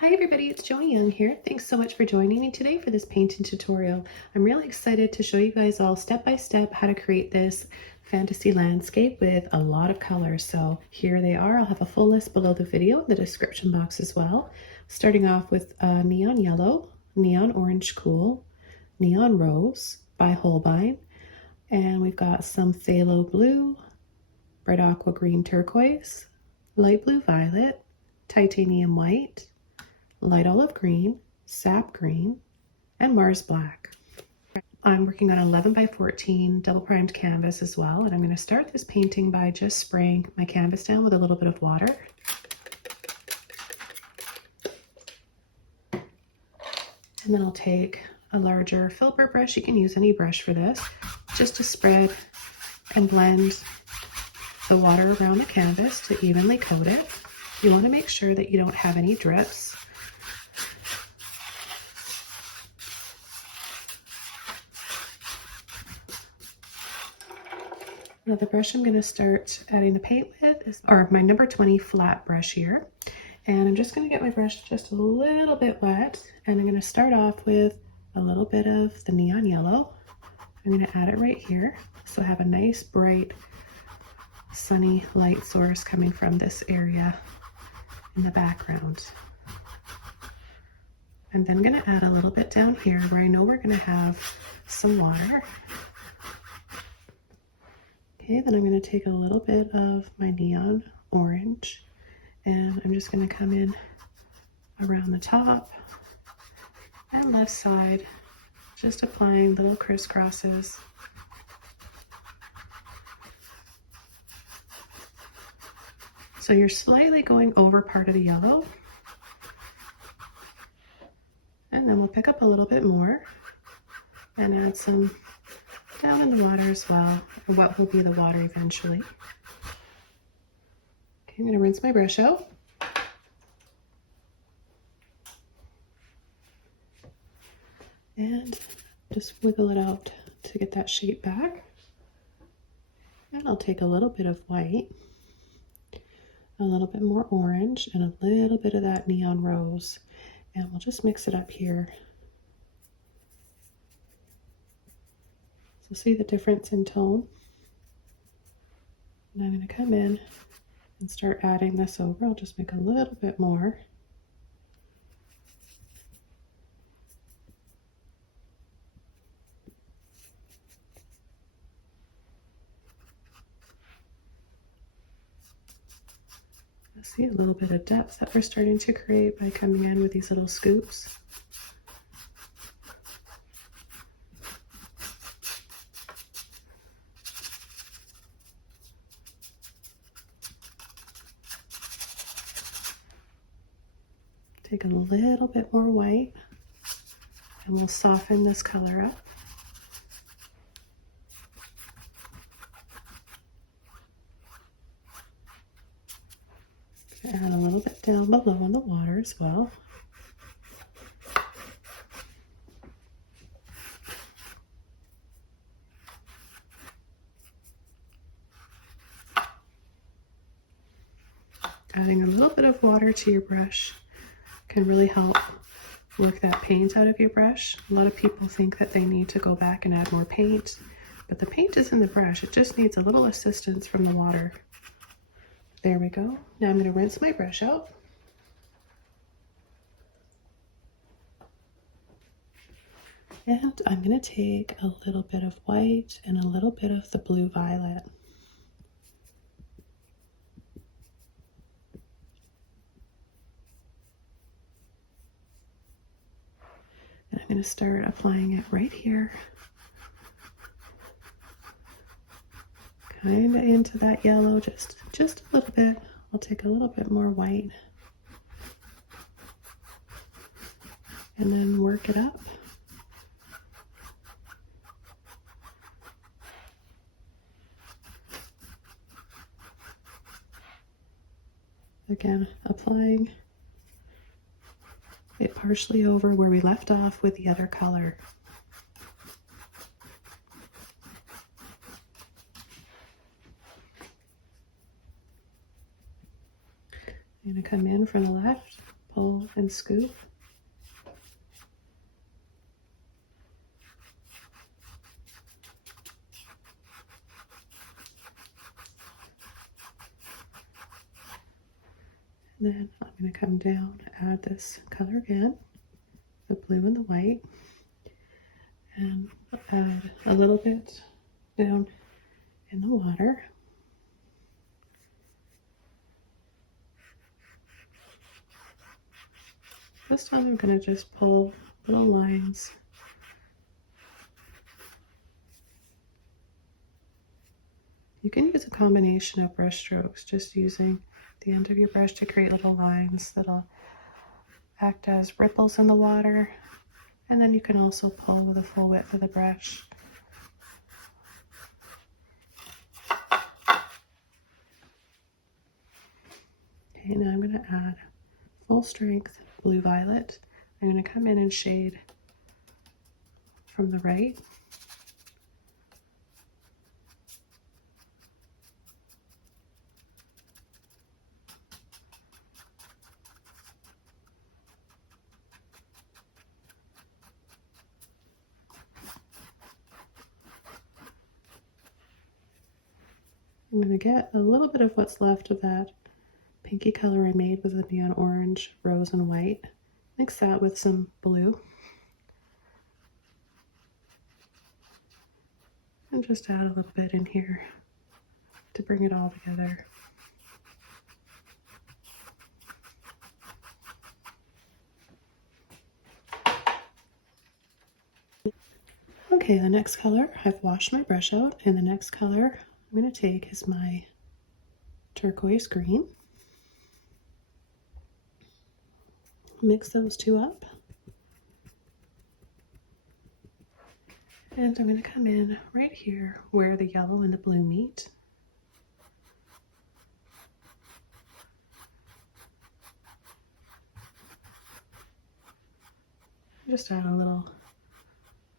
Hi everybody, it's Joni Young here. Thanks so much for joining me today for this painting tutorial. I'm really excited to show you guys all step by step how to create this fantasy landscape with a lot of colors. So here they are. I'll have a full list below the video in the description box as well. Starting off with neon yellow, neon orange cool, neon rose by Holbein, and we've got some phthalo blue, bright aqua green turquoise, light blue violet, titanium white, light olive green, sap green, and Mars black. I'm working on 11 by 14 double primed canvas as well, and I'm going to start this painting by just spraying my canvas down with a little bit of water. And then I'll take a larger Filbert brush, you can use any brush for this, just to spread and blend the water around the canvas to evenly coat it. You want to make sure that you don't have any drips. Now the brush I'm going to start adding the paint with is my number 20 flat brush here. And I'm just going to get my brush just a little bit wet. And I'm going to start off with a little bit of the neon yellow. I'm going to add it right here. So I have a nice bright sunny light source coming from this area in the background. I'm then going to add a little bit down here where I know we're going to have some water. Okay, then I'm going to take a little bit of my neon orange and I'm just going to come in around the top and left side, just applying little crisscrosses. So you're slightly going over part of the yellow, and then we'll pick up a little bit more and add some down in the water as well, or what will be the water eventually. Okay, I'm going to rinse my brush out. And just wiggle it out to get that shape back. And I'll take a little bit of white, a little bit more orange, and a little bit of that neon rose. And we'll just mix it up here. So see the difference in tone? And I'm going to come in and start adding this over. I'll just make a little bit more. See a little bit of depth that we're starting to create by coming in with these little scoops. Take a little bit more white and we'll soften this color up. Add a little bit down below in the water as well. Adding a little bit of water to your brush can really help work that paint out of your brush. A lot of people think that they need to go back and add more paint, but the paint is in the brush. It just needs a little assistance from the water. There we go. Now I'm going to rinse my brush out. And I'm going to take a little bit of white and a little bit of the blue violet. And I'm going to start applying it right here. Kind of into that yellow, just a little bit. I'll take a little bit more white and then work it up. Again, applying it partially over where we left off with the other color. I'm going to come in from the left pull and scoop. And then I'm going to come down, add this color again, the blue and the white, and add a little bit down in the water. This time I'm going to just pull little lines. You can use a combination of brush strokes, just using the end of your brush to create little lines that'll act as ripples in the water. And then you can also pull with the full width of the brush. Okay, now I'm going to add full strength blue violet. I'm going to come in and shade from the right. I'm going to get a little bit of what's left of that pinky color I made with the neon orange, rose, and white. Mix that with some blue. And just add a little bit in here to bring it all together. Okay, the next color, I've washed my brush out, and the next color I'm going to take is my turquoise green. Mix those two up. And I'm going to come in right here where the yellow and the blue meet. Just add a little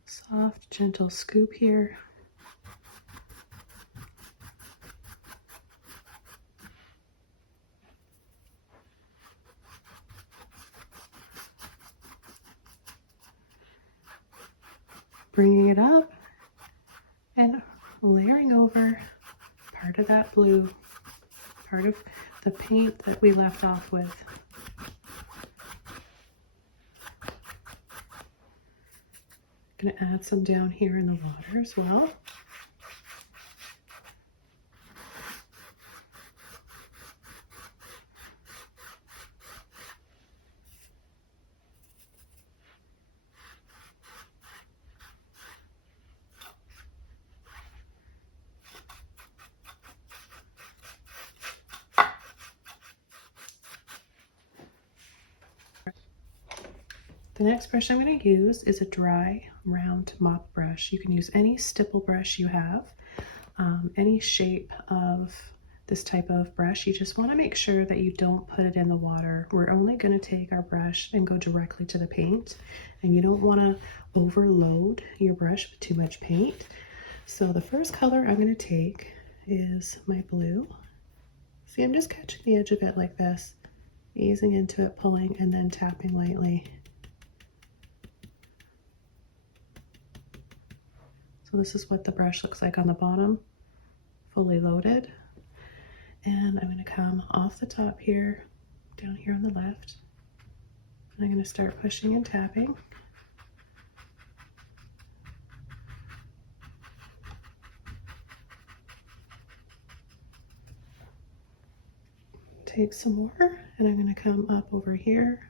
soft, gentle scoop here. Bringing it up and layering over part of that blue, part of the paint that we left off with. I'm going to add some down here in the water as well. The next brush I'm going to use is a dry round mop brush. You can use any stipple brush you have, any shape of this type of brush. You just want to make sure that you don't put it in the water. We're only going to take our brush and go directly to the paint, and you don't want to overload your brush with too much paint. So the first color I'm going to take is my blue. See, I'm just catching the edge of it like this, easing into it, pulling, and then tapping lightly. So this is what the brush looks like on the bottom, fully loaded. And I'm going to come off the top here, down here on the left. And I'm going to start pushing and tapping. Take some more, and I'm going to come up over here.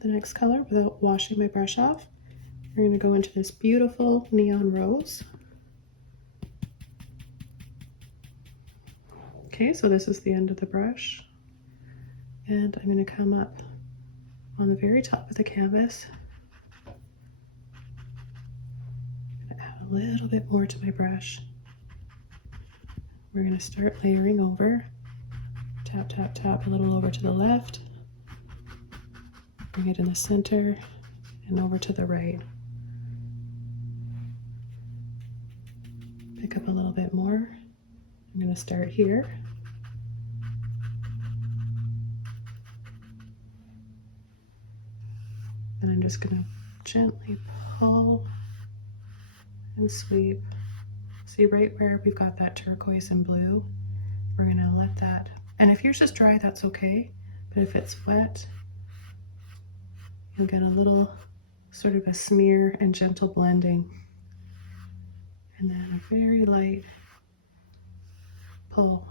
The next color, without washing my brush off, we're going to go into this beautiful neon rose. Okay, so this is the end of the brush, and I'm going to come up on the very top of the canvas. I'm going to add a little bit more to my brush. We're going to start layering over. Tap, tap, tap a little over to the left. Bring it in the center and over to the right. Pick up a little bit more. I'm going to start here. And I'm just going to gently pull and sweep. See right where we've got that turquoise and blue? We're going to let that, and if yours is dry, that's okay. But if it's wet, you'll get a little sort of a smear and gentle blending. And then a very light pull.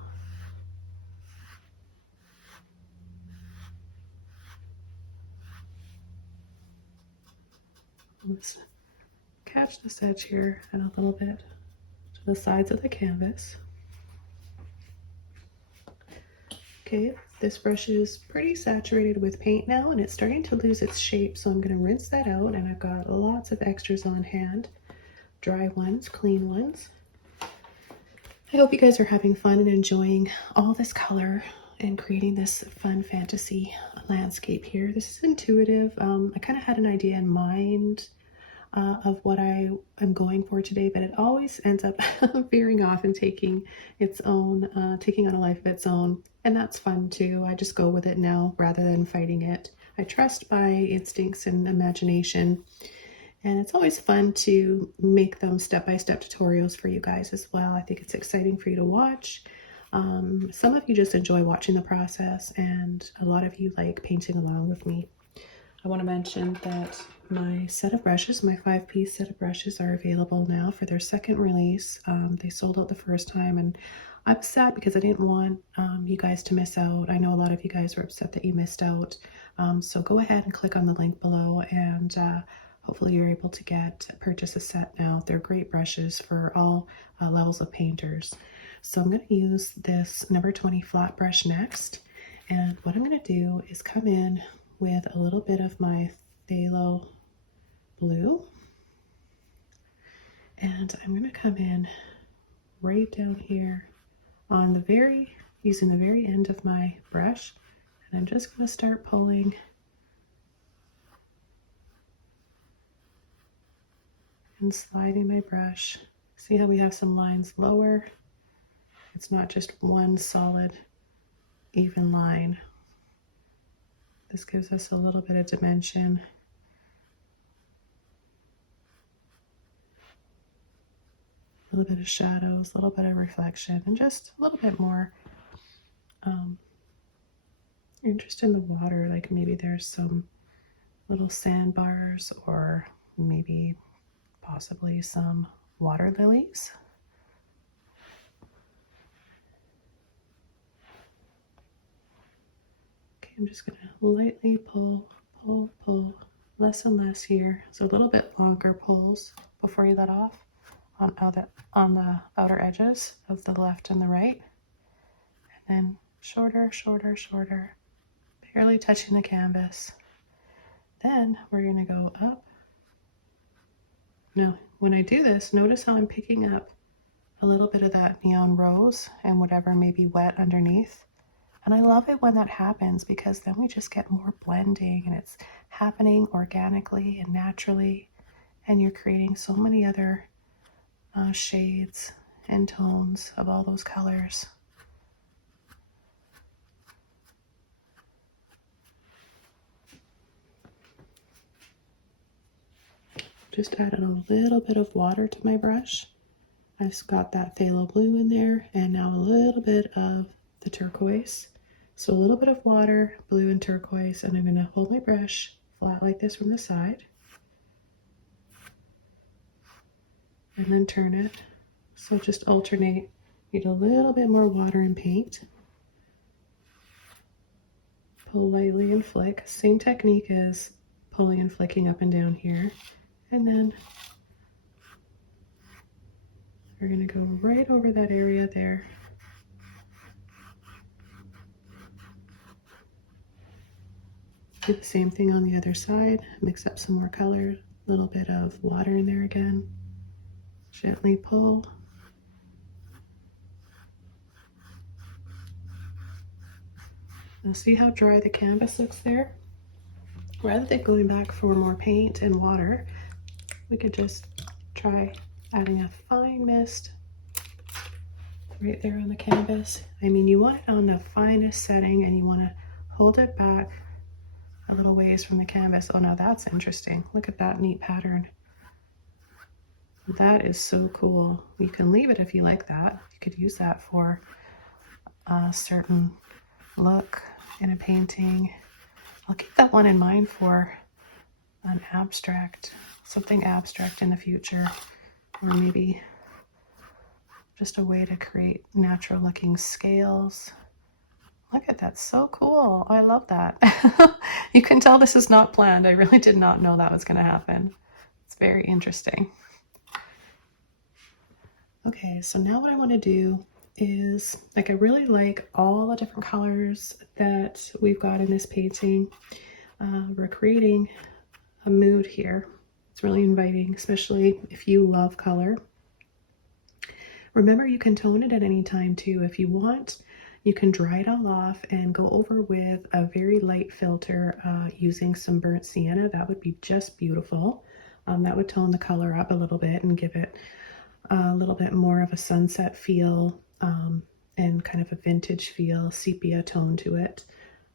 Let's catch this edge here and a little bit to the sides of the canvas. Okay, this brush is pretty saturated with paint now and it's starting to lose its shape, so I'm going to rinse that out, and I've got lots of extras on hand. Dry ones, clean ones. I hope you guys are having fun and enjoying all this color and creating this fun fantasy landscape here. This is intuitive. I kind of had an idea in mind of what I am going for today, but it always ends up veering off and taking on a life of its own. And that's fun too. I just go with it now rather than fighting it. I trust my instincts and imagination. And it's always fun to make them step-by-step tutorials for you guys as well. I think it's exciting for you to watch. Some of you just enjoy watching the process, and a lot of you like painting along with me. I want to mention that my set of brushes, my 5-piece set of brushes, are available now for their second release. They sold out the first time, and I'm sad because I didn't want you guys to miss out. I know a lot of you guys were upset that you missed out. So go ahead and click on the link below, and hopefully you're able to purchase a set now. They're great brushes for all levels of painters. So I'm going to use this number 20 flat brush next. And what I'm going to do is come in with a little bit of my Phthalo blue. And I'm going to come in right down here on using the very end of my brush. And I'm just going to start pulling and sliding my brush. See how we have some lines lower? It's not just one solid, even line. This gives us a little bit of dimension. A little bit of shadows, a little bit of reflection, and just a little bit more interest in the water. Like maybe there's some little sandbars, or maybe possibly some water lilies. Okay, I'm just going to lightly pull, less and less here. So a little bit longer pulls before you let off on the outer edges of the left and the right. And then shorter, barely touching the canvas. Then we're going to go up. Now, when I do this, notice how I'm picking up a little bit of that neon rose and whatever may be wet underneath. And I love it when that happens, because then we just get more blending and it's happening organically and naturally. And you're creating so many other shades and tones of all those colors. Just added a little bit of water to my brush. I've got that phthalo blue in there, and now a little bit of the turquoise. So a little bit of water, blue and turquoise, and I'm going to hold my brush flat like this from the side. And then turn it. So just alternate. Need a little bit more water and paint. Pull lightly and flick. Same technique as pulling and flicking up and down here. And then we're going to go right over that area there. Do the same thing on the other side. Mix up some more color. A little bit of water in there again. Gently pull. Now see how dry the canvas looks there? rather than going back for more paint and water, we could just try adding a fine mist right there on the canvas. I mean, you want it on the finest setting and you want to hold it back a little ways from the canvas. Oh, now that's interesting. Look at that neat pattern. That is so cool. You can leave it if you like that. You could use that for a certain look in a painting. I'll keep that one in mind for an abstract, something abstract in the future, or maybe just a way to create natural looking scales. Look at that, so cool. I love that. You can tell this is not planned. I really did not know that was going to happen. It's very interesting. Okay, so now what I want to do is, like, I really like all the different colors that we've got in this painting. We're creating a mood here. It's really inviting, especially if you love color. Remember, you can tone it at any time too. If you want, you can dry it all off and go over with a very light filter using some burnt sienna. That would be just beautiful. That would tone the color up a little bit and give it a little bit more of a sunset feel and kind of a vintage feel, sepia tone to it.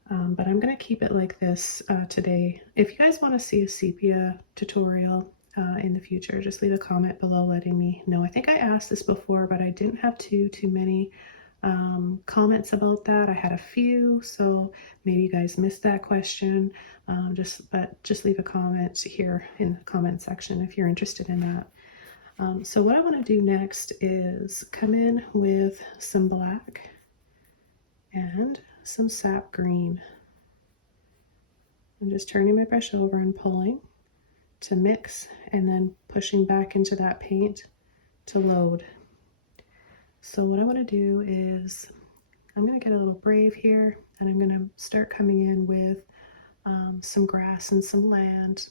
But I'm going to keep it like this today. If you guys want to see a sepia tutorial in the future, just leave a comment below letting me know. I think I asked this before, but I didn't have too many comments about that. I had a few, so maybe you guys missed that question. Just leave a comment here in the comment section if you're interested in that. So what I want to do next is come in with some black and some sap green. I'm just turning my brush over and pulling to mix and then pushing back into that paint to load. So what I want to do is I'm going to get a little brave here and I'm going to start coming in with some grass and some land.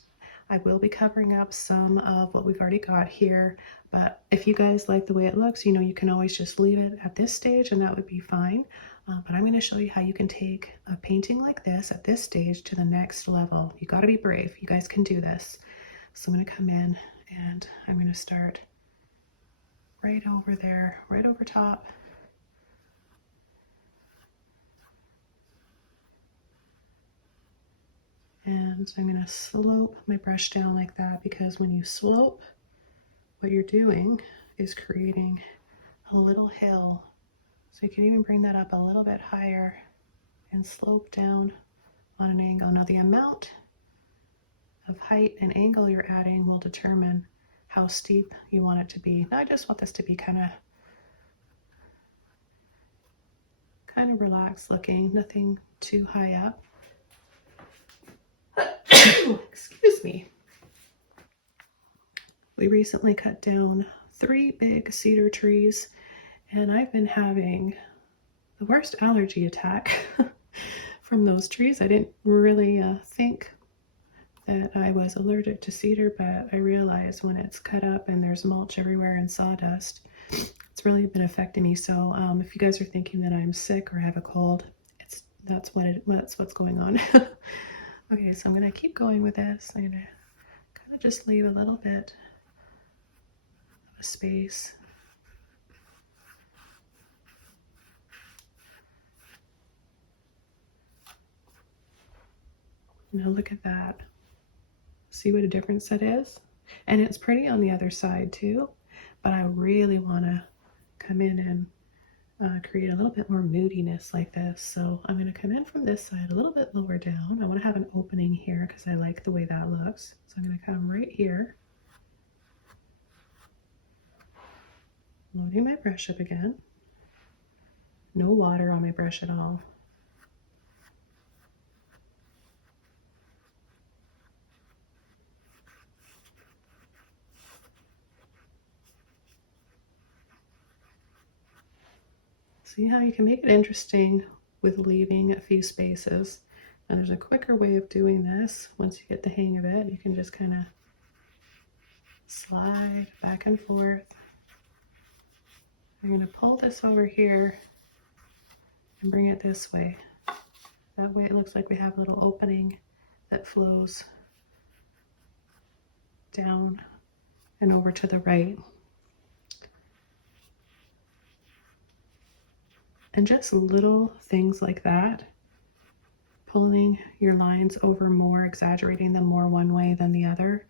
I will be covering up some of what we've already got here, but if you guys like the way it looks, you know, you can always just leave it at this stage and that would be fine. But I'm going to show you how you can take a painting like this at this stage to the next level. You got to be brave. You guys can do this. So I'm going to come in and I'm going to start right over there, right over top. And I'm going to slope my brush down like that, because when you slope, what you're doing is creating a little hill. So you can even bring that up a little bit higher and slope down on an angle. Now the amount of height and angle you're adding will determine how steep you want it to be. Now I just want this to be kind of relaxed looking, nothing too high up. Excuse me. We recently cut down 3 big cedar trees and I've been having the worst allergy attack from those trees. I didn't really think that I was allergic to cedar, but I realized when it's cut up and there's mulch everywhere and sawdust, it's really been affecting me. So if you guys are thinking that I'm sick or have a cold, that's what's going on. Okay, so I'm going to keep going with this. I'm going to kind of just leave a little bit of a space. Now look at that. See what a difference that is? And it's pretty on the other side too, but I really want to come in and create a little bit more moodiness like this. So I'm going to come in from this side a little bit lower down. I want to have an opening here because I like the way that looks. So I'm going to come right here, loading my brush up again. No water on my brush at all. See how you can make it interesting with leaving a few spaces. And there's a quicker way of doing this. Once you get the hang of it, you can just kind of slide back and forth. I'm going to pull this over here and bring it this way. That way it looks like we have a little opening that flows down and over to the right. And just little things like that, pulling your lines over more, exaggerating them more one way than the other,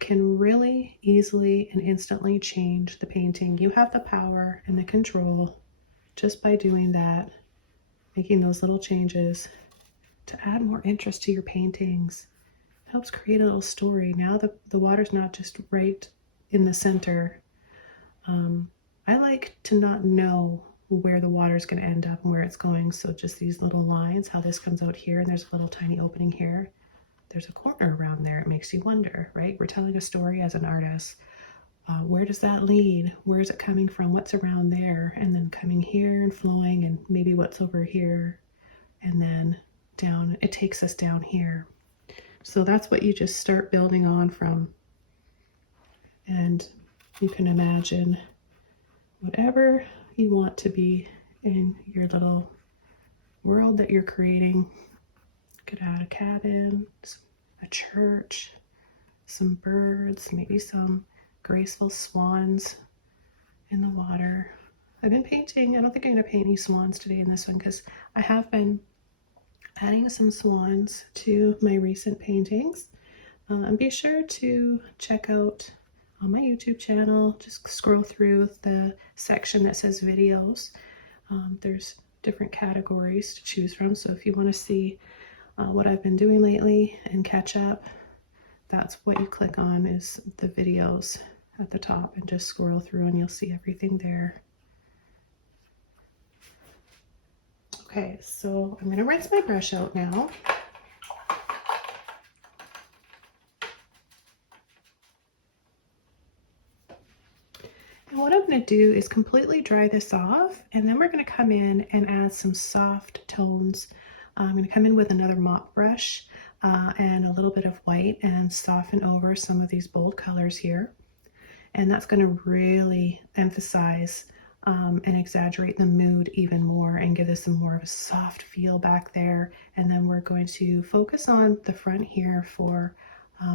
can really easily and instantly change the painting. You have the power and the control just by doing that, making those little changes to add more interest to your paintings. It helps create a little story. Now the water's not just right in the center. I like to not know where the water's going to end up and where it's going. So just these little lines, how this comes out here, and there's a little tiny opening here. There's a corner around there. It makes you wonder, right? We're telling a story as an artist. Where does that lead? Where is it coming from? What's around there? And then coming here and flowing, and maybe what's over here, and then down. It takes us down here. So that's what you just start building on from. And you can imagine whatever you want to be in your little world that you're creating. Could add a cabin, a church, some birds, maybe some graceful swans in the water. I've been painting, I don't think I'm going to paint any swans today in this one because I have been adding some swans to my recent paintings. And be sure to check out on my YouTube channel, just scroll through the section that says videos. There's different categories to choose from, so if you want to see what I've been doing lately and catch up, that's what you click on, is the videos at the top, and just scroll through and you'll see everything there. Okay, so I'm going to rinse my brush out now. And what I'm going to do is completely dry this off, and then we're going to come in and add some soft tones. I'm going to come in with another mop brush and a little bit of white and soften over some of these bold colors here. And that's going to really emphasize and exaggerate the mood even more and give this some more of a soft feel back there. And then we're going to focus on the front here for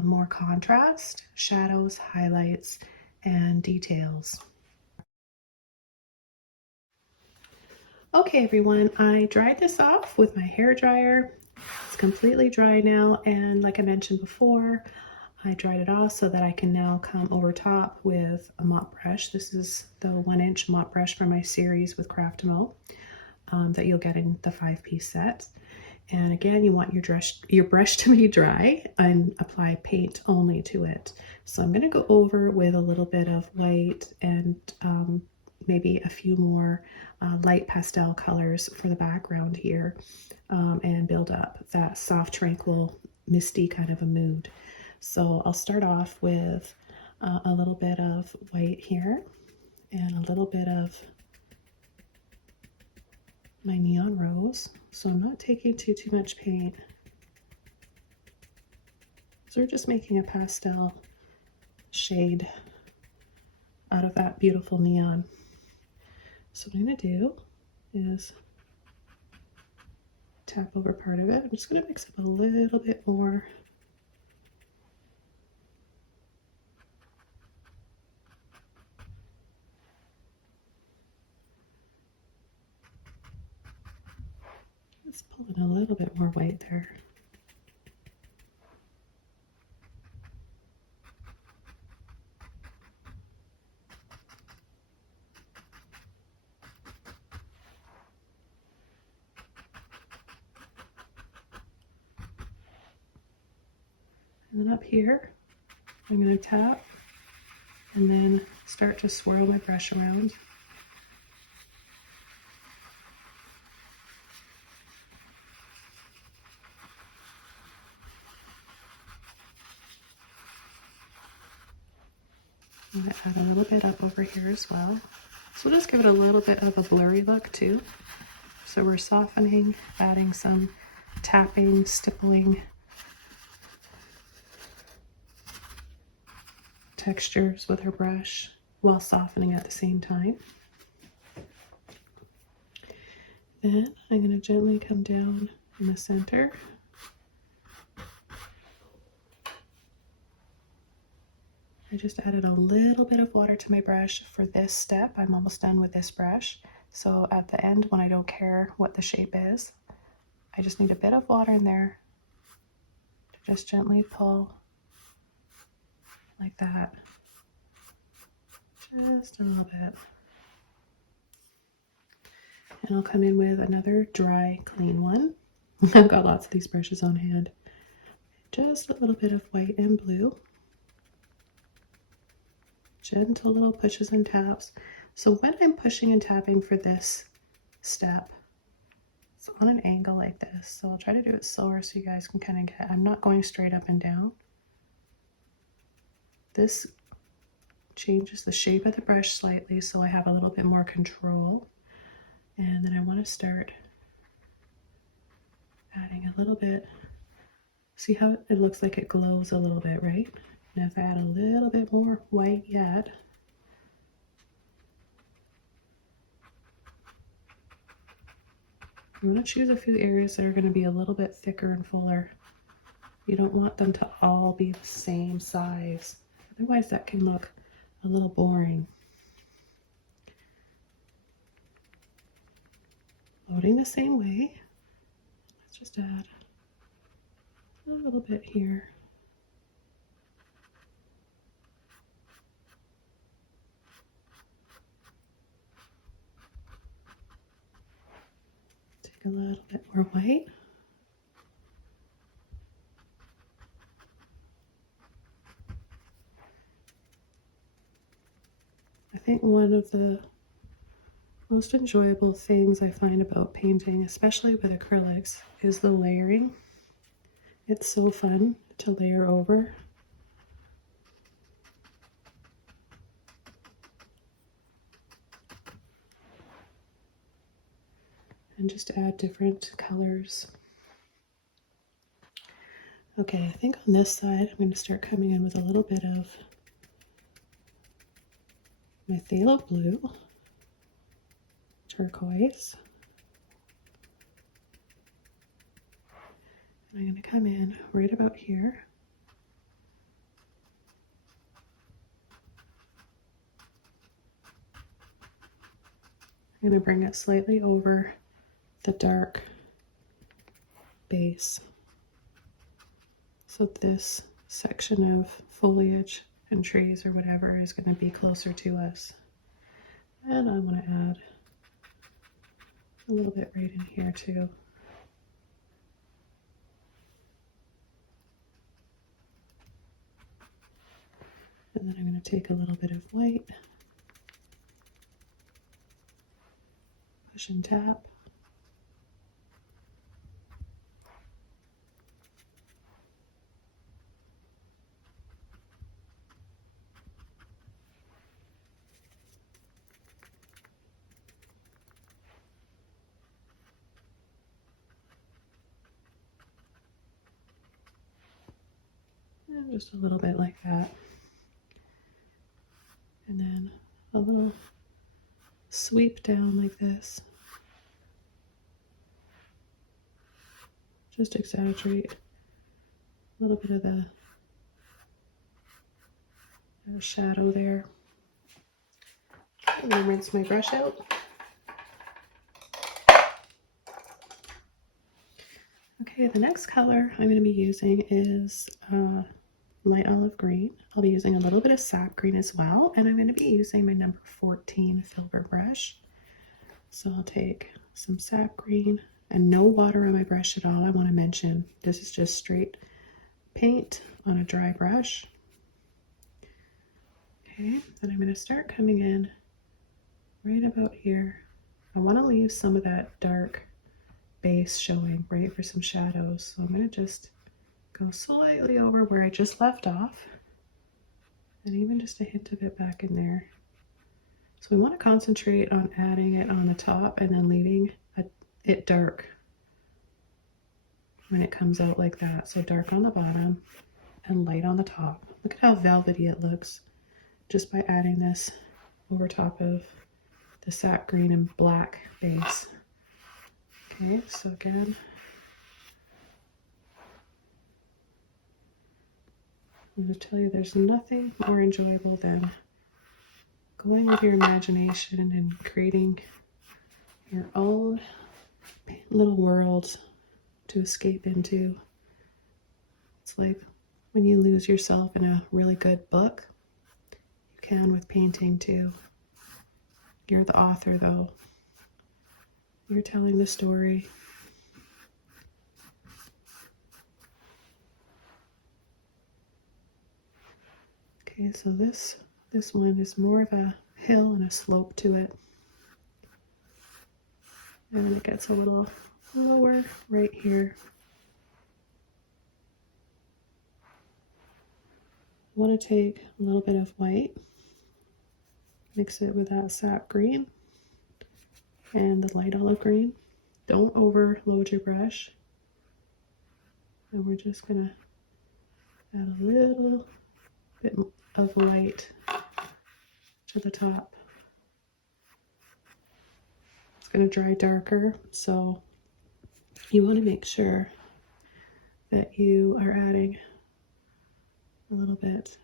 more contrast, shadows, highlights, and details. Okay everyone, I dried this off with my hair dryer. It's completely dry now, and like I mentioned before, I dried it off so that I can now come over top with a mop brush. This is the 1-inch mop brush from my series with Craftimo that you'll get in the 5-piece set. And again, you want your brush to be dry and apply paint only to it. So I'm going to go over with a little bit of white and maybe a few more light pastel colors for the background here, and build up that soft, tranquil, misty kind of a mood. So I'll start off with a little bit of white here and a little bit of my neon rose. So I'm not taking too much paint. So we're just making a pastel shade out of that beautiful neon. So what I'm going to do is tap over part of it. I'm just going to mix up a little bit more. Let's pull in a little bit more white there. And then up here, I'm going to tap and then start to swirl my brush around. I'm going to add a little bit up over here as well. So we'll just give it a little bit of a blurry look too. So we're softening, adding some tapping, stippling textures with our brush while softening at the same time. Then I'm going to gently come down in the center I just added a little bit of water to my brush for this step. I'm almost done with this brush. So at the end, when I don't care what the shape is, I just need a bit of water in there to just gently pull like that. Just a little bit. And I'll come in with another dry, clean one. I've got lots of these brushes on hand. Just a little bit of white and blue. Gentle little pushes and taps. So when I'm pushing and tapping for this step, it's on an angle like this. So I'll try to do it slower so you guys can kind of get, I'm not going straight up and down. This changes the shape of the brush slightly so I have a little bit more control. And then I want to start adding a little bit. See how it looks like it glows a little bit, right? And if I add a little bit more white yet, I'm going to choose a few areas that are going to be a little bit thicker and fuller. You don't want them to all be the same size. Otherwise that can look a little boring. Loading the same way. Let's just add a little bit here. Take a little bit more white. I think one of the most enjoyable things I find about painting, especially with acrylics, is the layering. It's so fun to layer over. And just add different colors. Okay, I think on this side, I'm going to start coming in with a little bit of my phthalo blue, turquoise. And I'm going to come in right about here. I'm going to bring it slightly over the dark base. So this section of foliage and trees or whatever is going to be closer to us. And I want to add a little bit right in here too. And then I'm going to take a little bit of white, push and tap. And just a little bit like that. And then a little sweep down like this. Just exaggerate a little bit of the shadow there. And then rinse my brush out. Okay, the next color I'm going to be using is light olive green. I'll be using a little bit of sap green as well, and I'm going to be using my number 14 Filbert brush. So I'll take some sap green and no water on my brush at all. I want to mention this is just straight paint on a dry brush. Okay, then I'm going to start coming in right about here. I want to leave some of that dark base showing, right, for some shadows. So I'm going to just go slightly over where I just left off, and even just a hint of it back in there. So we want to concentrate on adding it on the top and then leaving it dark when it comes out like that. So dark on the bottom and light on the top. Look at how velvety it looks just by adding this over top of the sap green and black base. Okay, so again, I'm going to tell you there's nothing more enjoyable than going with your imagination and creating your own little world to escape into. It's like when you lose yourself in a really good book. You can with painting too. You're the author though. You're telling the story. Okay, so this one is more of a hill and a slope to it. And it gets a little lower right here. I want to take a little bit of white, mix it with that sap green and the light olive green. Don't overload your brush. And we're just going to add a little bit of white to the top. It's going to dry darker, so you want to make sure that you are adding a little bit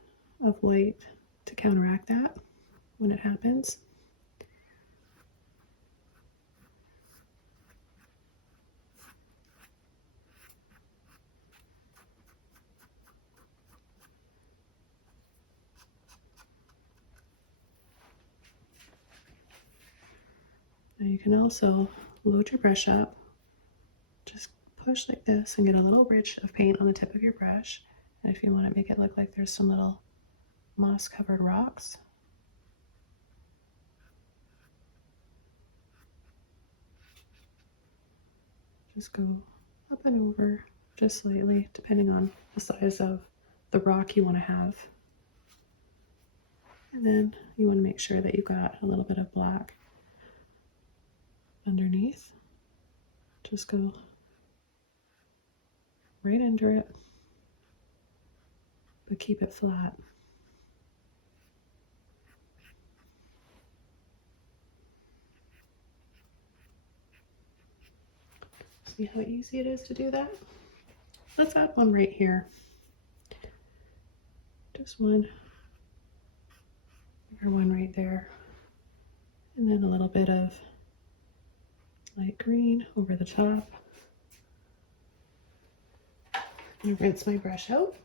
of white to counteract that when it happens. Now you can also load your brush up, just push like this and get a little ridge of paint on the tip of your brush. And if you want to make it look like there's some little moss covered rocks, just go up and over just slightly, depending on the size of the rock you want to have. And then you want to make sure that you've got a little bit of black underneath. Just go right under it, but keep it flat. See how easy it is to do that? Let's add one right here. Just one, or one right there. And then a little bit of light green over the top. And rinse my brush out.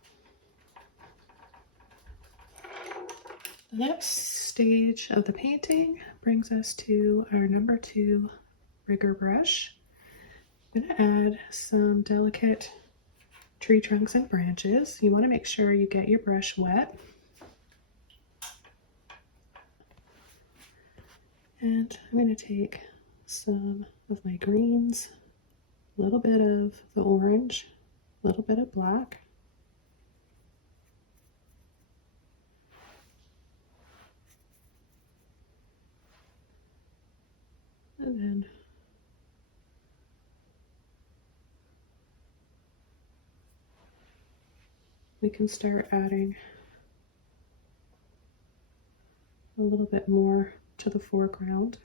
The next stage of the painting brings us to our number 2 rigger brush. I'm going to add some delicate tree trunks and branches. You want to make sure you get your brush wet. And I'm going to take some of my greens, a little bit of the orange, a little bit of black, and then we can start adding a little bit more to the foreground.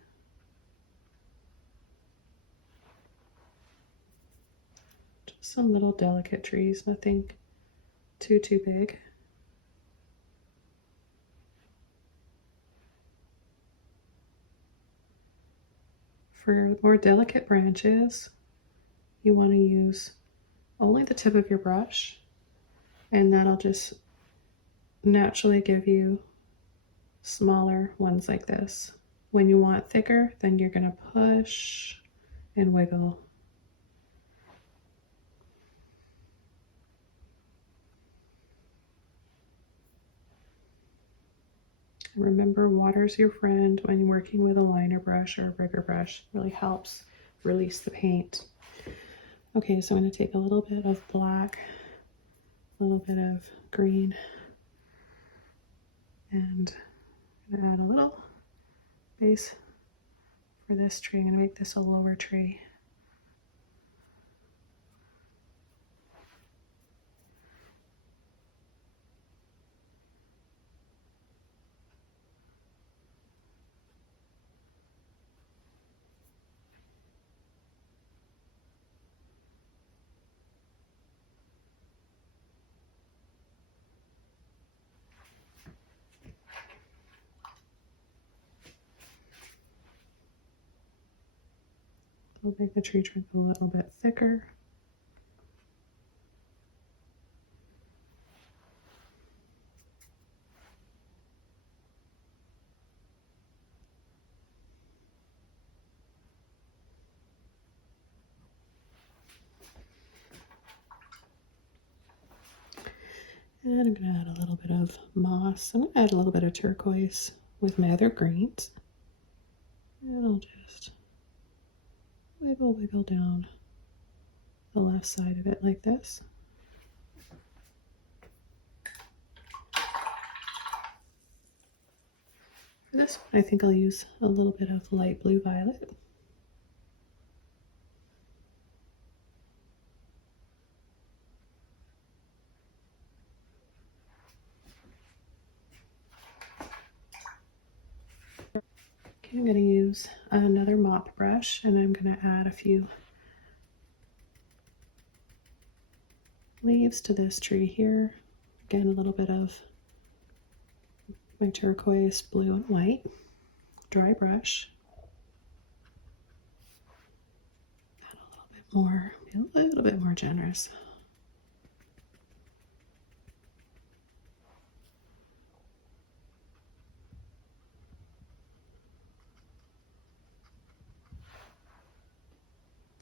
Just some little delicate trees, nothing too big. For more delicate branches, you want to use only the tip of your brush, and that'll just naturally give you smaller ones like this. When you want thicker, then you're going to push and wiggle. And remember, water's your friend when you're working with a liner brush or a rigger brush. It really helps release the paint. Okay, so I'm going to take a little bit of black, a little bit of green, and I'm going to add a little base for this tree. I'm going to make this a lower tree. We'll make the tree trunk a little bit thicker. And I'm going to add a little bit of moss. I'm going to add a little bit of turquoise with my other greens. And I'll just wiggle down the left side of it like this. For this one, I think I'll use a little bit of light blue violet. Okay, I'm going to use another mop brush, and I'm going to add a few leaves to this tree here. Again, a little bit of my turquoise, blue, and white. Dry brush. Add a little bit more, be a little bit more generous.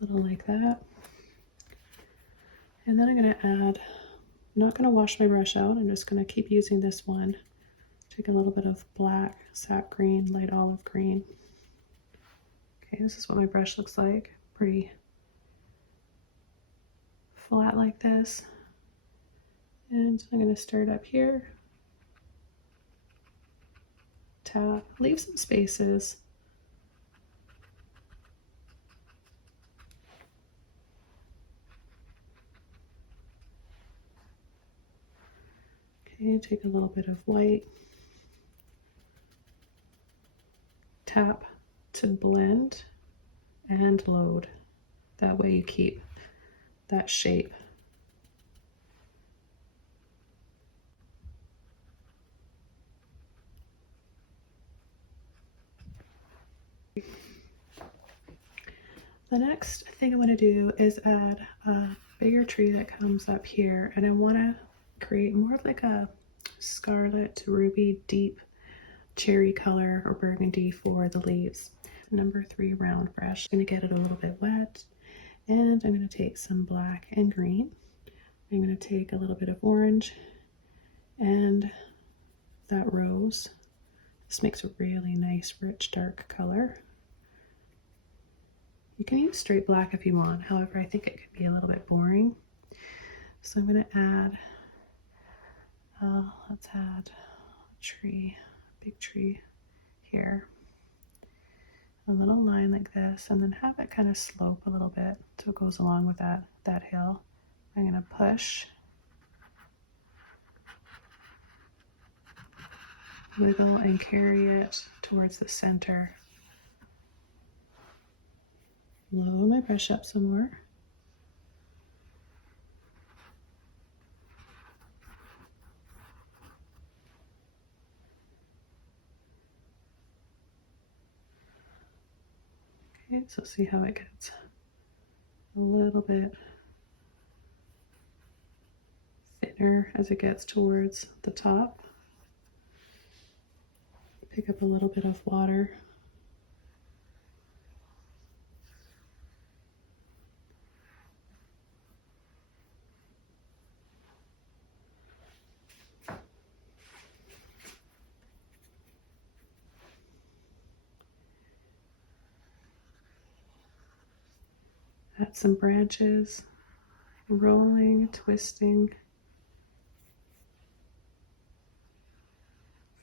A little like that. And then I'm going to add, I'm not going to wash my brush out, I'm just going to keep using this one. Take a little bit of black, sap green, light olive green. Okay, this is what my brush looks like. Pretty flat like this. And I'm going to start up here. Tap, leave some spaces. Okay, take a little bit of white. Tap to blend and load. That way you keep that shape. The next thing I want to do is add a bigger tree that comes up here, and I want to create more of like a scarlet, ruby, deep cherry color or burgundy for the leaves. Number 3 round brush. I'm going to get it a little bit wet, and I'm going to take some black and green. I'm going to take a little bit of orange and that rose. This makes a really nice, rich, dark color. You can use straight black if you want, however, I think it could be a little bit boring. So I'm going to add, let's add a tree, big tree here. A little line like this, and then have it kind of slope a little bit so it goes along with that hill. I'm going to push, wiggle, and carry it towards the center. Load my brush up some more. Okay, so see how it gets a little bit thinner as it gets towards the top. Pick up a little bit of water. Add some branches, rolling, twisting.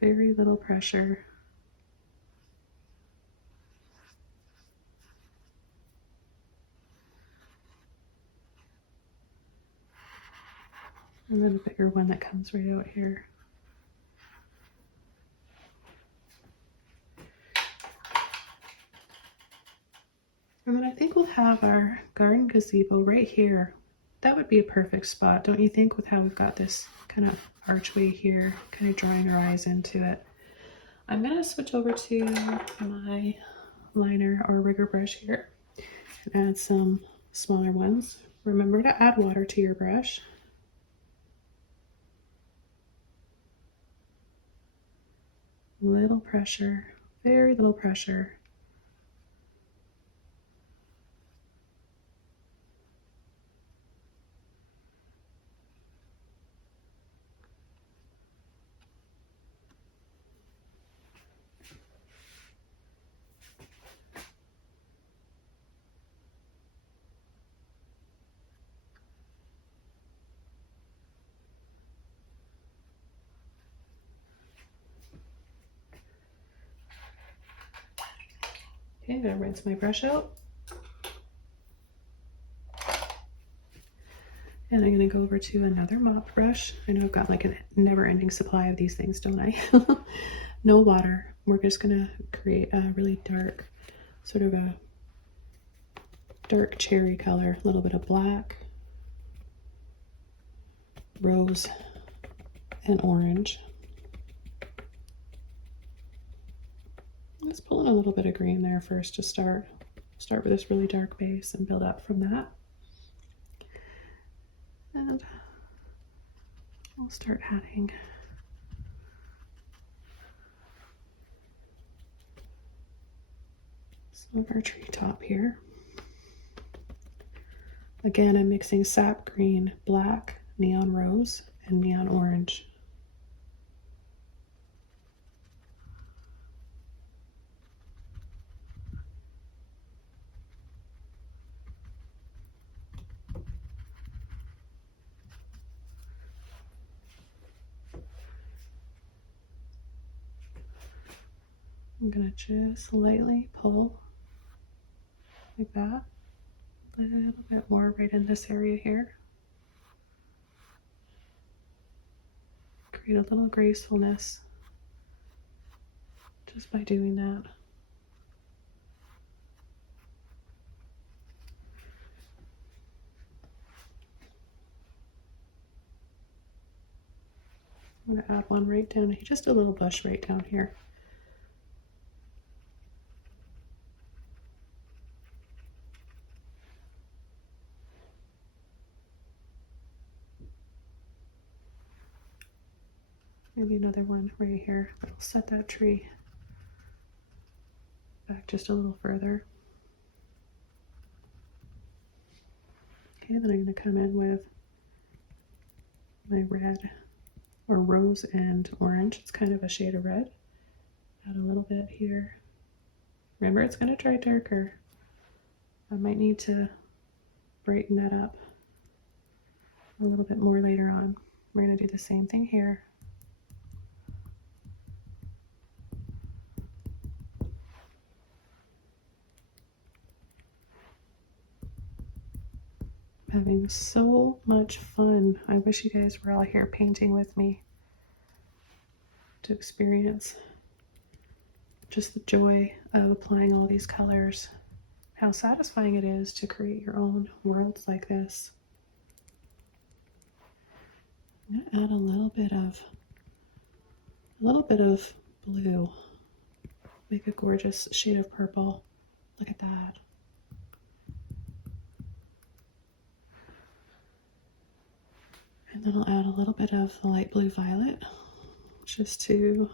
Very little pressure. And then a bigger one that comes right out here. And then I think we'll have our garden gazebo right here. That would be a perfect spot, don't you think, with how we've got this kind of archway here, kind of drawing our eyes into it. I'm going to switch over to my liner or rigger brush here. And add some smaller ones. Remember to add water to your brush. Little pressure, very little pressure. Okay, I'm gonna rinse my brush out. And I'm gonna go over to another mop brush. I know I've got like a never-ending supply of these things, don't I? No water. We're just gonna create a really dark, sort of a dark cherry color, a little bit of black, rose, and orange. Let's pull in a little bit of green there first to start. Start with this really dark base and build up from that. And we'll start adding some of our treetop here. Again, I'm mixing sap green, black, neon rose, and neon orange. I'm gonna just lightly pull like that. A little bit more right in this area here. Create a little gracefulness just by doing that. I'm gonna add one right down, just a little bush right down here. Maybe another one right here. I'll set that tree back just a little further. Okay, then I'm going to come in with my red, or rose and orange. It's kind of a shade of red. Add a little bit here. Remember, it's going to dry darker. I might need to brighten that up a little bit more later on. We're going to do the same thing here. Having so much fun. I wish you guys were all here painting with me to experience just the joy of applying all these colors. How satisfying it is to create your own worlds like this. I'm gonna add a little bit of blue. Make a gorgeous shade of purple. Look at that. And then I'll add a little bit of the light blue violet just to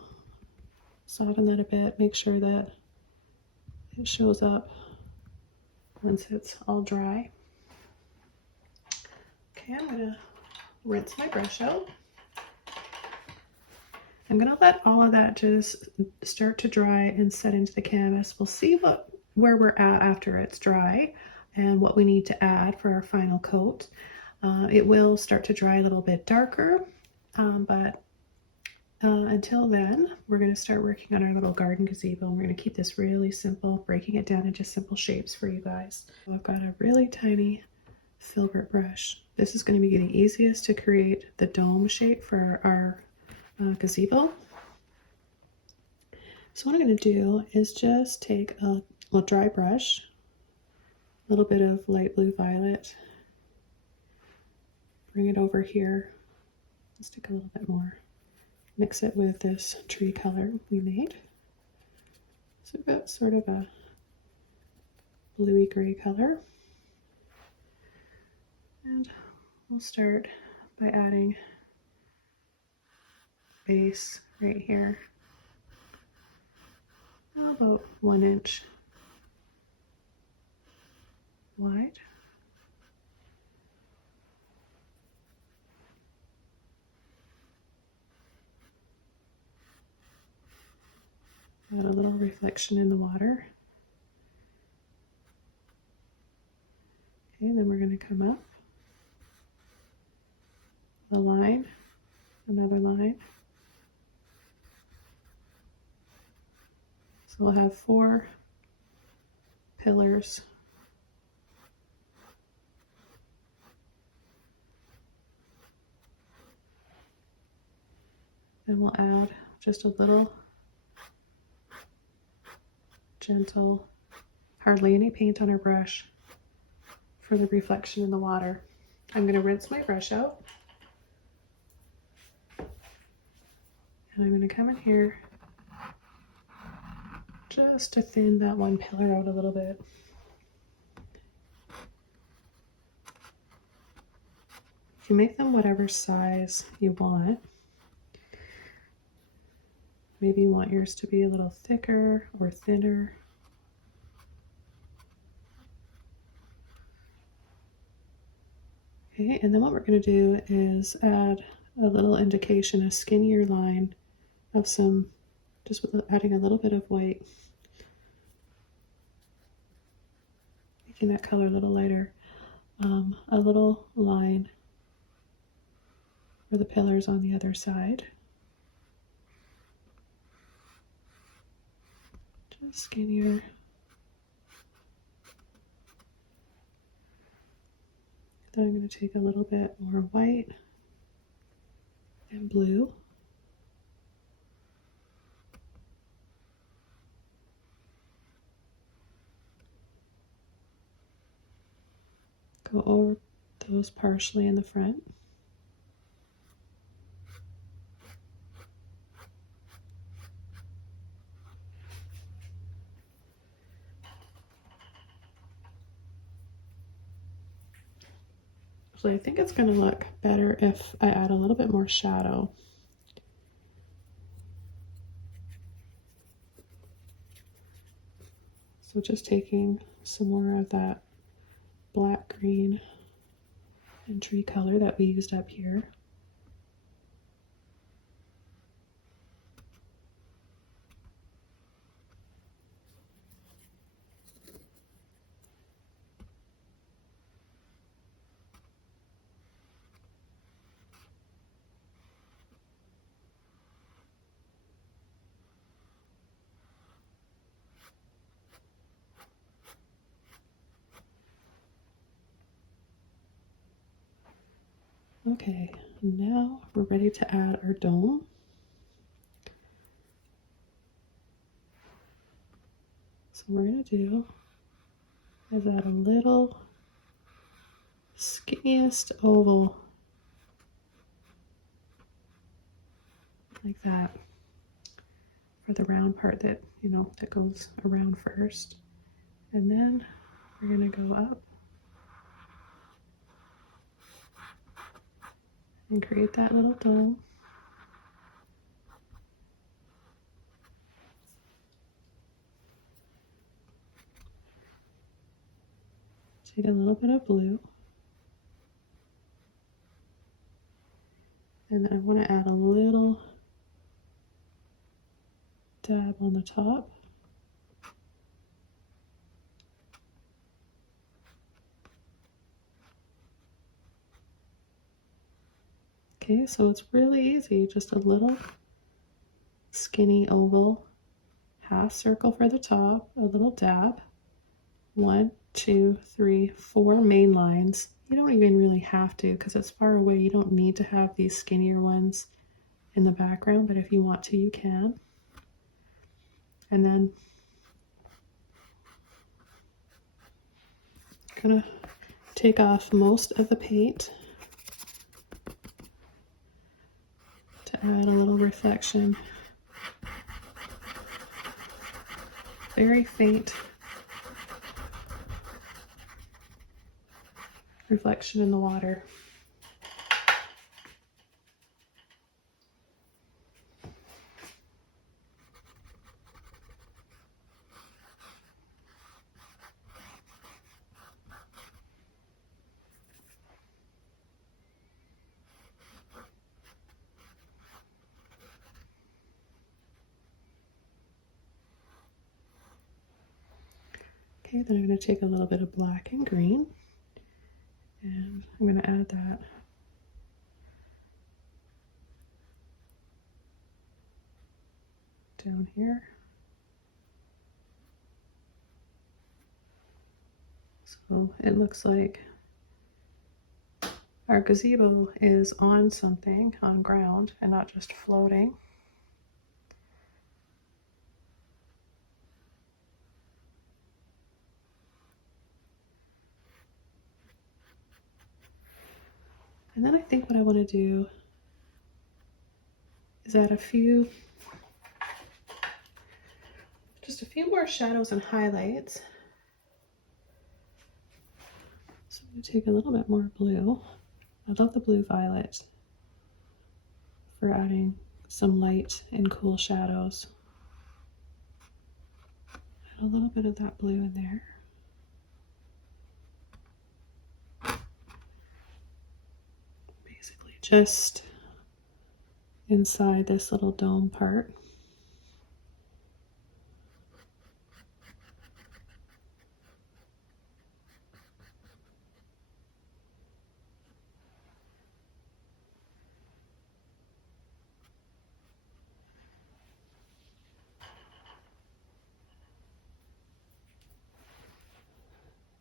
soften that a bit, make sure that it shows up once it's all dry. Okay, I'm gonna rinse my brush out. I'm gonna let all of that just start to dry and set into the canvas. We'll see where we're at after it's dry and what we need to add for our final coat. It will start to dry a little bit darker, but until then, we're going to start working on our little garden gazebo. And we're going to keep this really simple, breaking it down into simple shapes for you guys. So I've got a really tiny Filbert brush. This is going to be the easiest to create the dome shape for our gazebo. So what I'm going to do is just take a dry brush, a little bit of light blue violet, bring it over here. Let's take a little bit more. Mix it with this tree color we made. So we've got sort of a bluey gray color. And we'll start by adding base right here, about 1 inch wide. Add a little reflection in the water. Okay, then we're going to come up a line, another line. So we'll have 4 pillars. Then we'll add just a little gentle, hardly any paint on our brush for the reflection in the water. I'm going to rinse my brush out. And I'm going to come in here just to thin that one pillar out a little bit. You can make them whatever size you want. Maybe you want yours to be a little thicker or thinner. Okay, and then what we're going to do is add a little indication, a skinnier line of some, just with adding a little bit of white, making that color a little lighter. A little line for the pillars on the other side. Just skinnier. Then I'm going to take a little bit more white and blue. Go over those partially in the front. So I think it's going to look better if I add a little bit more shadow. So just taking some more of that black, green, and tree color that we used up here. Okay, now we're ready to add our dome. So what we're going to do is add a little skinniest oval, like that, for the round part that, that goes around first. And then we're going to go up and create that little dome. Take a little bit of blue. And then I want to add a little dab on the top. Okay, so it's really easy, just a little skinny oval, half circle for the top, a little dab, 1, 2, 3, 4 main lines. You don't even really have to, because it's far away. You don't need to have these skinnier ones in the background, but if you want to, you can. And then I'm gonna take off most of the paint to add a little reflection. Very faint reflection in the water. Okay, then I'm going to take a little bit of black and green, and I'm going to add that down here. So it looks like our gazebo is on something, on ground, and not just floating. And then I think what I want to do is add just a few more shadows and highlights. So I'm going to take a little bit more blue. I love the blue violet for adding some light and cool shadows. Add a little bit of that blue in there. Basically just inside this little dome part.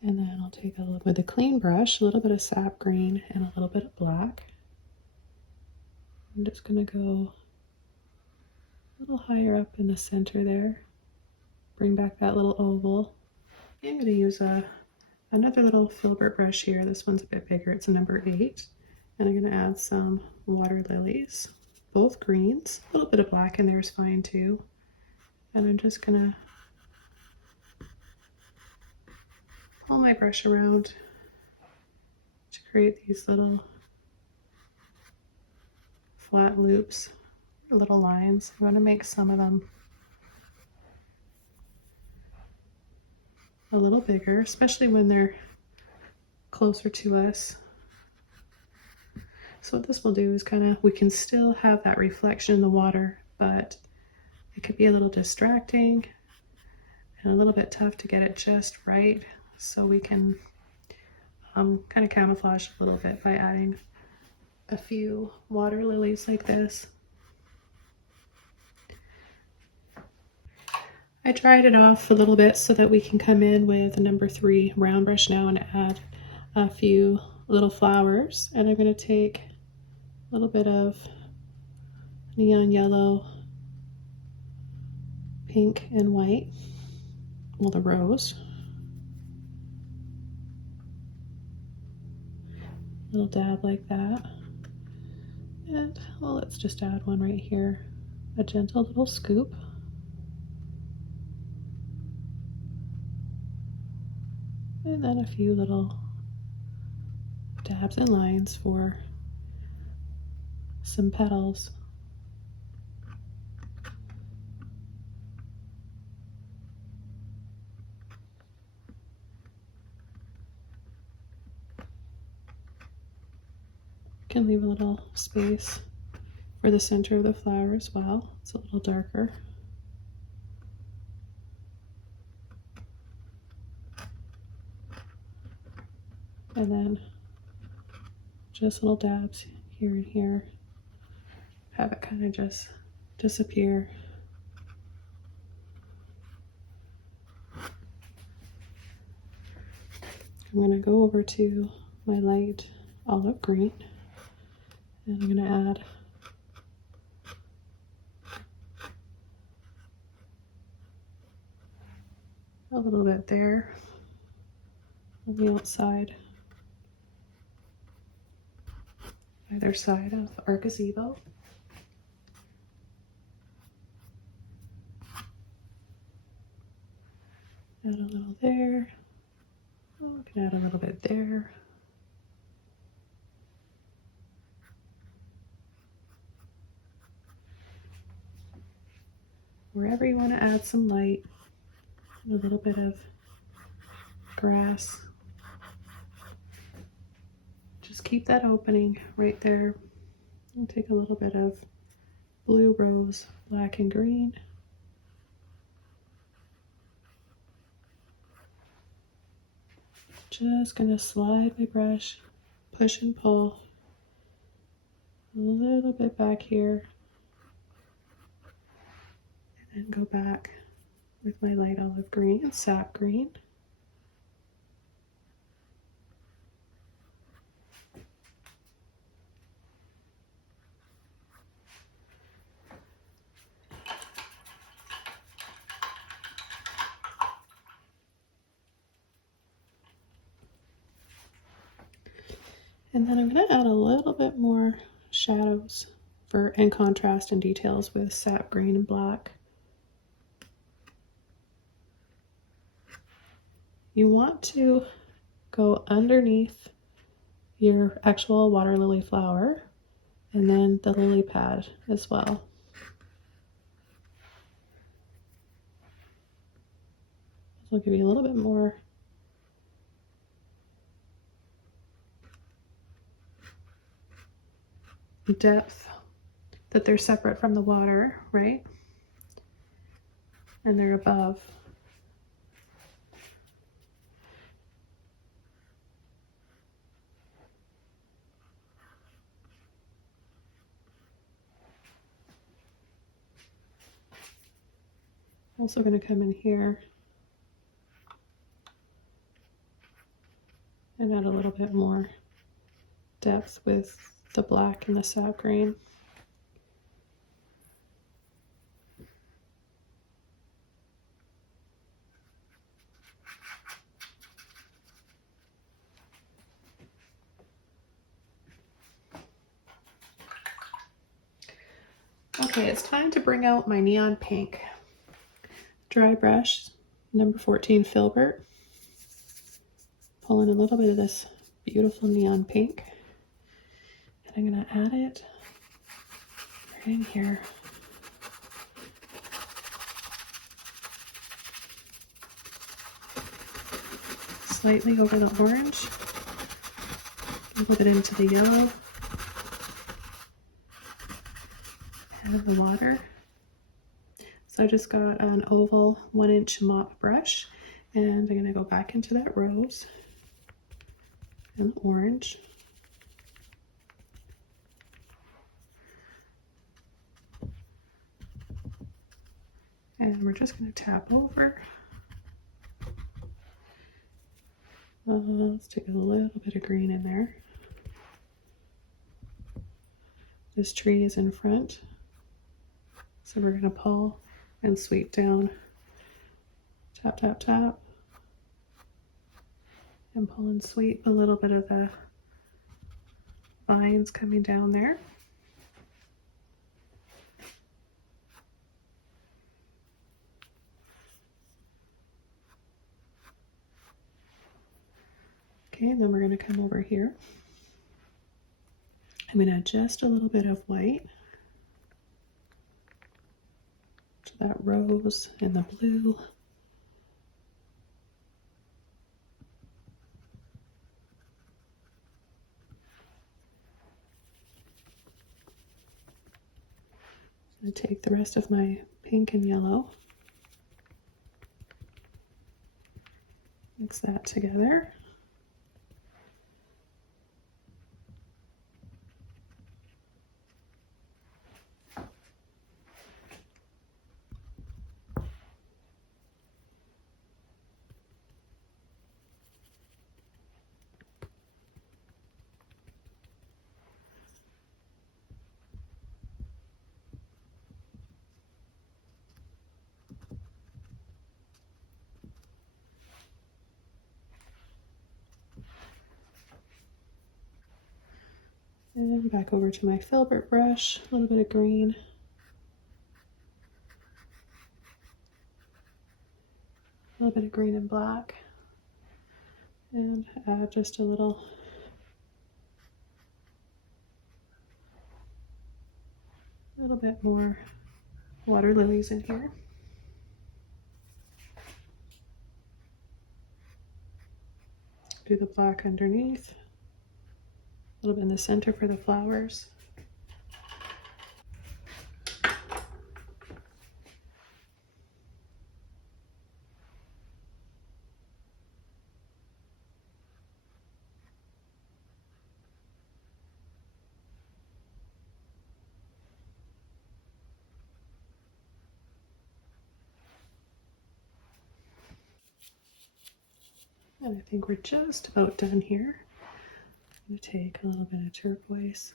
And then I'll take with a clean brush, a little bit of sap green and a little bit of black. I'm just going to go a little higher up in the center there. Bring back that little oval. I'm going to use another little Filbert brush here. This one's a bit bigger. It's a number 8. And I'm going to add some water lilies, both greens. A little bit of black in there is fine too. And I'm just going to pull my brush around to create these little flat loops, or little lines. I'm going to make some of them a little bigger, especially when they're closer to us. So what this will do is we can still have that reflection in the water, but it could be a little distracting and a little bit tough to get it just right. So we can kind of camouflage a little bit by adding a few water lilies like this. I dried it off a little bit so that we can come in with a number 3 round brush now and add a few little flowers. And I'm going to take a little bit of neon yellow, pink, and white, well, the rose. Little dab like that. And well, let's just add one right here, a gentle little scoop. And then a few little dabs and lines for some petals. Can leave a little space for the center of the flower as well. It's a little darker. And then just little dabs here and here. Have it kind of just disappear. I'm going to go over to my light olive green, and I'm going to add a little bit there on the outside, either side of our gazebo. Add a little there. Oh, we can add a little bit there. wherever you want to add some light, and a little bit of grass. Just keep that opening right there. I'll take a little bit of blue, rose, black, and green. Just gonna slide my brush, push and pull a little bit back here, and then go back with my light olive green, sap green. And then I'm going to add a little bit more shadows and contrast and details with sap green and black. You want to go underneath your actual water lily flower and then the lily pad as well. This will give you a little bit more depth, that they're separate from the water, right? And they're above. Also going to come in here and add a little bit more depth with the black and the sap green. Okay, it's time to bring out my neon pink. Dry brush, number 14 Filbert. Pull in a little bit of this beautiful neon pink. And I'm going to add it right in here. Slightly over the orange. A little bit into the yellow. And the water. So I just got an oval 1-inch mop brush, and I'm going to go back into that rose and orange. And we're just going to tap over. Let's take a little bit of green in there. This tree is in front, so we're going to pull and sweep down, tap, tap, tap, and pull and sweep a little bit of the vines coming down there. Okay, and then we're going to come over here. I'm going to add just a little bit of white to that rose and the blue. I'm going to take the rest of my pink and yellow, mix that together. And then back over to my Filbert brush, a little bit of green. A little bit of green and black. And add just a little bit more water lilies in here. Do the black underneath, a little bit in the center for the flowers. And I think we're just about done here. I'm going to take a little bit of turquoise.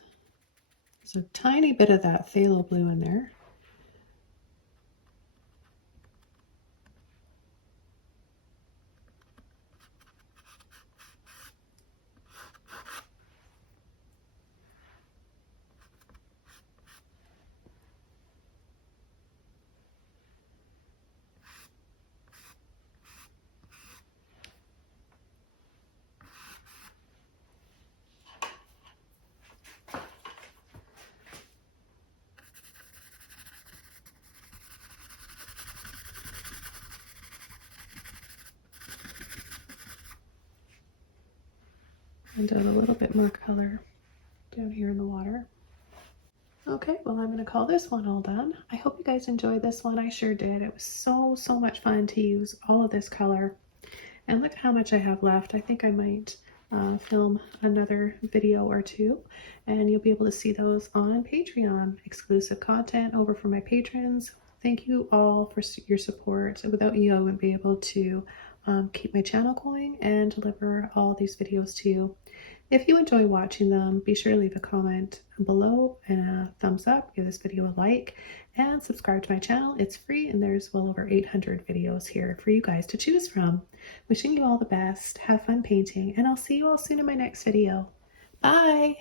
There's a tiny bit of that phthalo blue in there. And add a little bit more color down here in the water. Okay, well, I'm going to call this one all done. I hope you guys enjoyed this one. I sure did. It was so much fun to use all of this color. And look at how much I have left. I think I might film another video or two, and you'll be able to see those on Patreon. Exclusive content over for my patrons. Thank you all for your support. Without you, I wouldn't be able to keep my channel going and deliver all these videos to you. If you enjoy watching them, be sure to leave a comment below and a thumbs up, give this video a like, and subscribe to my channel. It's free, and there's well over 800 videos here for you guys to choose from. Wishing you all the best, have fun painting, and I'll see you all soon in my next video. Bye!